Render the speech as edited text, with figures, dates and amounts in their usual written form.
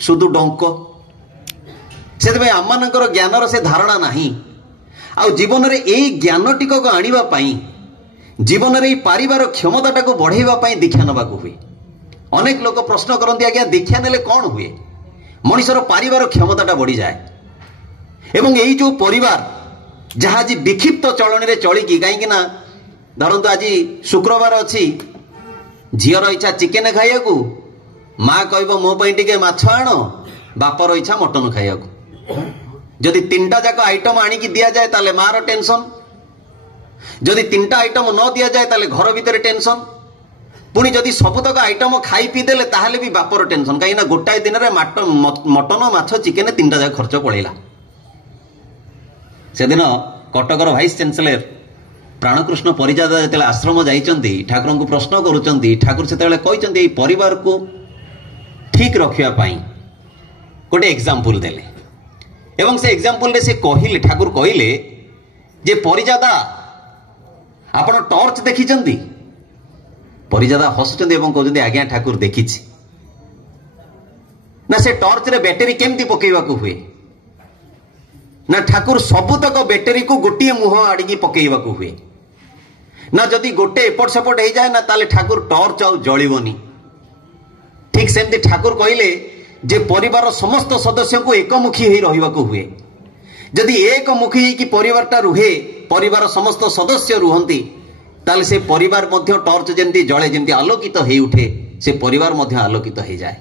सुदु डंक से आम ज्ञानर से धारणा नहीं आ जीवन में यही ज्ञान टिक आने जीवन में पारिवार क्षमता को बढ़ाई दीक्षा नवाक हुए। अनेक लोग प्रश्न करते आज्ञा दीक्षा नेले कौन हुए मनीषर पारिवार क्षमता बढ़ी जाए एवं यही जो परिवार जहाँ आज विक्षिप्त चलन में चलिकी कहीं धरतु आज शुक्रवार अच्छी झीर इच्छा चिकेन खाइया माँ कह मो टे माछ आण बापर इच्छा मटन खाइया जदि 3टा जाक आइटम आणिकी दि जाए ताले मार टेंशन जदि 3टा आइटम न दि जाए ताले घर भितर टेंशन पुणी जदि सबुतक आइटम खाई पी देले ताहले भी बापर टेंशन कहीं गोटाए दिन में मटन माछ चिकेन 3टा जाक खर्च पड़ेगा। से दिन कटकर भाइस चांसेलर प्राणकृष्ण परिजादा जो आश्रम जाइछन्ति ठाकुर को प्रश्न करुचंती ठाकुर से कहते परिवार को ठीक रखिया पाई गोटे एग्जाम्पल देले एवं से एग्जाम्पल रे से कहिले ठाकुर कहले जे परिजादा आपण टॉर्च देखिचंती परिजादा हसुचंती एवं कहते आज्ञा ठाकुर देखिछि ना से टॉर्च रे बैटरी केमती पकेइबाकू हुए ना ठाकुर सबुतक बैटरी को गोटे मुह आड़िकी पकेइबाकू हुए ना जदि गोटे एपट सेपट हो जाए ना ताले ठाकुर टॉर्च आउ जलिबनी। ठीक सेमती ठाकुर कहले जे परिवार समस्त सदस्य को एकमुखी ही रहिबाकू हुए जदि एकमुखी ही कि परिवारटा रुहे परिवार समस्त सदस्य रुहंती ताले से परिवार मध्य टॉर्च जेमती जळे जेमती आलोकित हो उठे से परिवार मध्य आलोकित हो जाए।